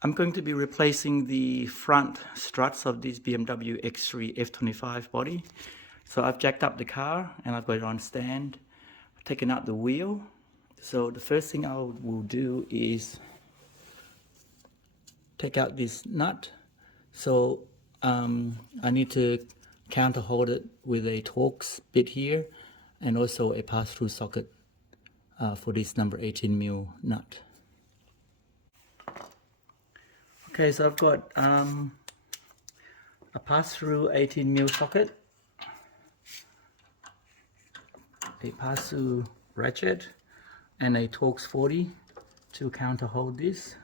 I'm going to be replacing the front struts of this BMW X3 F25 body. So I've jacked up the car and I've got it on stand. I've taken out the wheel. So the first thing I will do is take out this nut. So I need to counter hold it with a Torx bit here and also a pass-through socket for this number 18mm nut. Okay, so I've got a pass-through 18mm socket, a pass-through ratchet, and a Torx 40 to counter hold this.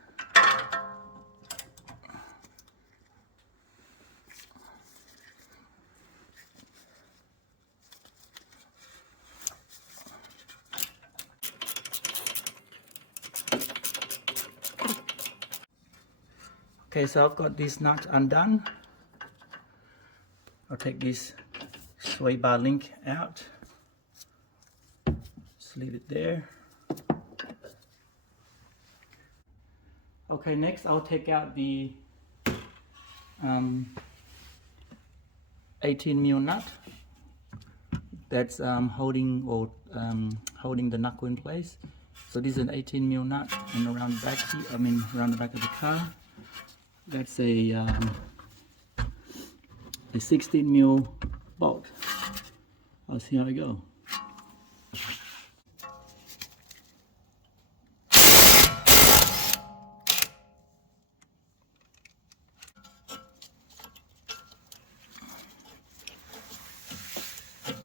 Okay, so I've got this nut undone. I'll take this sway bar link out. Just leave it there. Okay, next I'll take out the 18mm nut that's holding the knuckle in place. So this is an 18mm nut, and around the back here, around the back of the car, that's a 16mm bolt. I'll see how I go.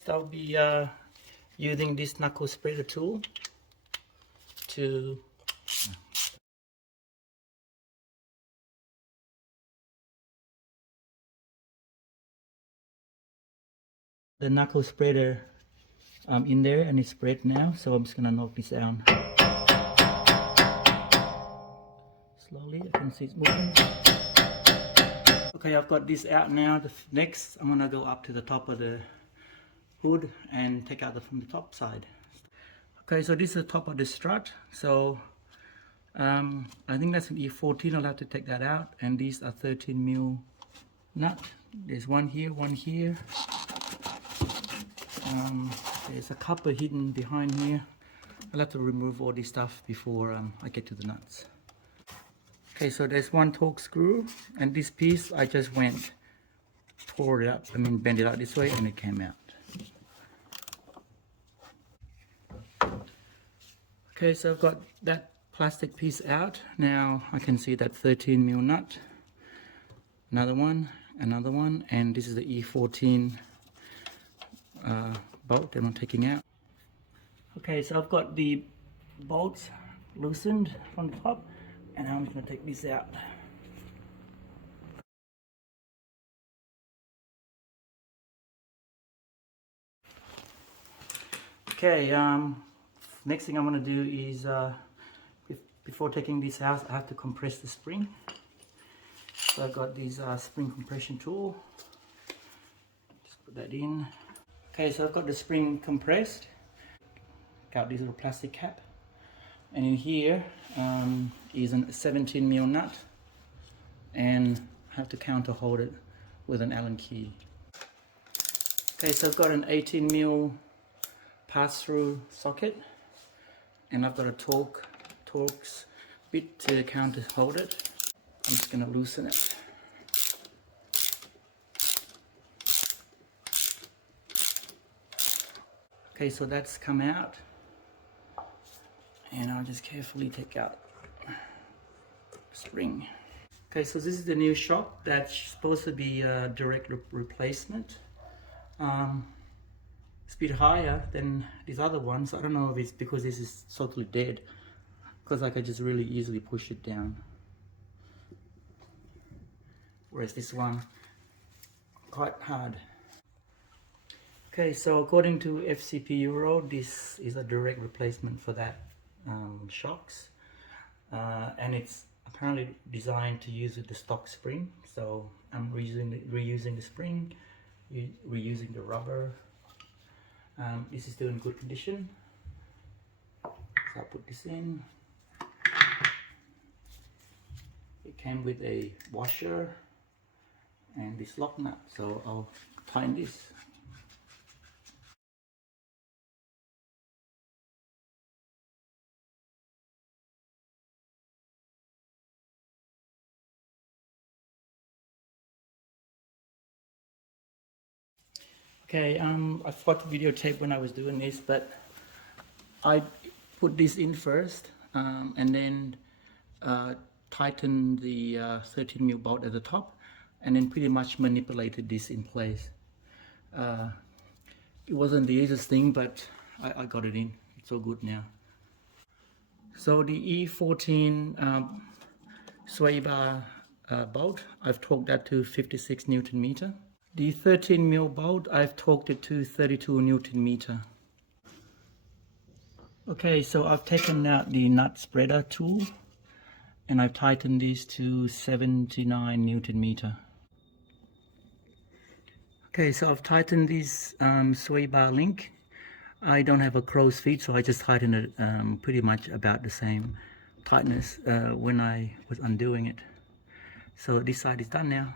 I'll be using this knuckle spreader tool to the knuckle spreader in there, and it's spread now, so I'm just gonna knock this down slowly. I can see it's moving. Okay, I've got this out now. Next I'm gonna go up to the top of the hood and take out from the top side. Okay, so this is the top of the strut. So I think that's an E14. I'll have to take that out, and these are 13mm nut. There's one here, one here. There's a couple hidden behind here. I'll have to remove all this stuff before I get to the nuts. Okay, so there's one Torx screw, and this piece I just tore it up, bend it out this way, and it came out. Okay, so I've got that plastic piece out. Now I can see that 13mm nut, another one, and this is the E14 bolt that I'm taking out. Okay, so I've got the bolts loosened from the top, and I'm just going to take this out. Okay, next thing I'm going to do is before taking this out, I have to compress the spring. So I've got this spring compression tool. Just put that in. Okay, so I've got the spring compressed. Got this little plastic cap, and in here is a 17mm nut, and I have to counter hold it with an Allen key. Okay, so I've got an 18mm pass-through socket, and I've got a Torx bit to counter hold it. I'm just going to loosen it. Okay, so that's come out, and I'll just carefully take out the spring. Okay, so this is the new shock that's supposed to be a direct replacement. It's a bit higher than these other ones. I don't know if it's because this is totally dead, because I could just really easily push it down. Whereas this one, quite hard. Okay, so according to FCP Euro, this is a direct replacement for that shocks, and it's apparently designed to use with the stock spring. So I'm reusing the spring, reusing the rubber. This is still in good condition, so I'll put this in. It came with a washer and this lock nut, so I'll tighten this. Okay, I forgot to videotape when I was doing this, but I put this in first and then tighten the 13mm bolt at the top, and then pretty much manipulated this in place. It wasn't the easiest thing, but I got it in. It's all good now. So the E14 sway bar bolt, I've torqued that to 56 Newton meter. The 13mm bolt, I've torqued it to 32 Newton meter. Okay, so I've taken out the nut spreader tool and I've tightened these to 79 Newton meter. Okay, so I've tightened this sway bar link. I don't have a crow's feet, so I just tightened it pretty much about the same tightness when I was undoing it. So this side is done now.